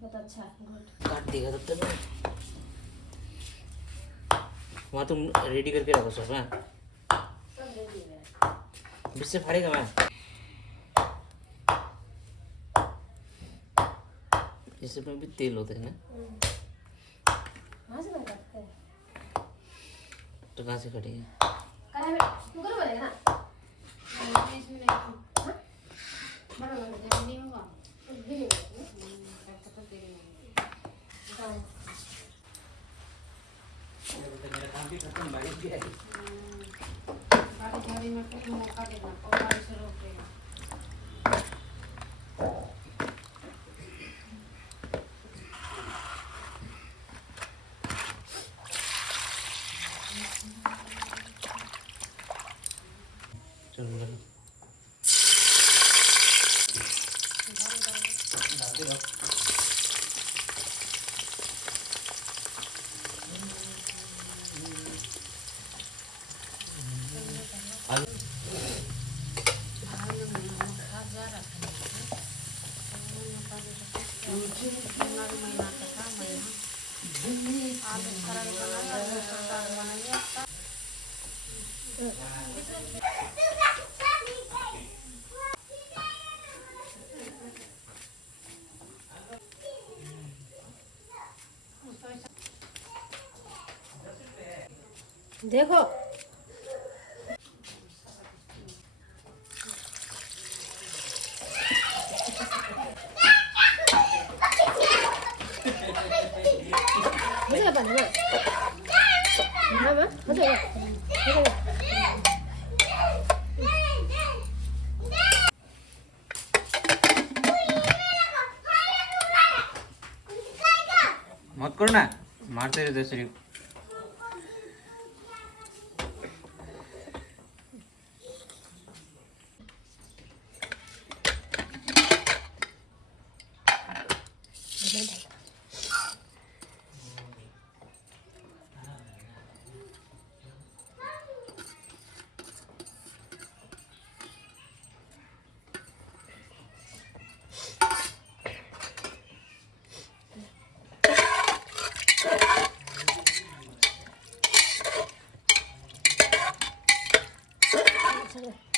बहुत अच्छा गुड। काट देगा तब तक मैं वहाँ तुम रेडी करके रखो सब। हाँ सब रेडी है। बीच से फाड़ेगा मैं इससे में भी तेल होता है ना। कहाँ से काटते हैं? तो कहाँ से कटेंगे? कढ़ाई में कुकर में बनेगा ना? इसमें नहीं। हाँ? बड़ा बड़ा नहीं होगा। नहीं होगा। तब तक तेरे में। हाँ। मेरा काम भी खत्म बारिश भी आई। बारिश झाड़ी में कुछ मौका देना और बारिश से रोक देगा। चलो डालो डालते रहो। देखो Bisa apa nih, Mak? Hah, Mak? Ada ya? Ada ya? मत करो ना मारते रहते सिर्फ। Sana.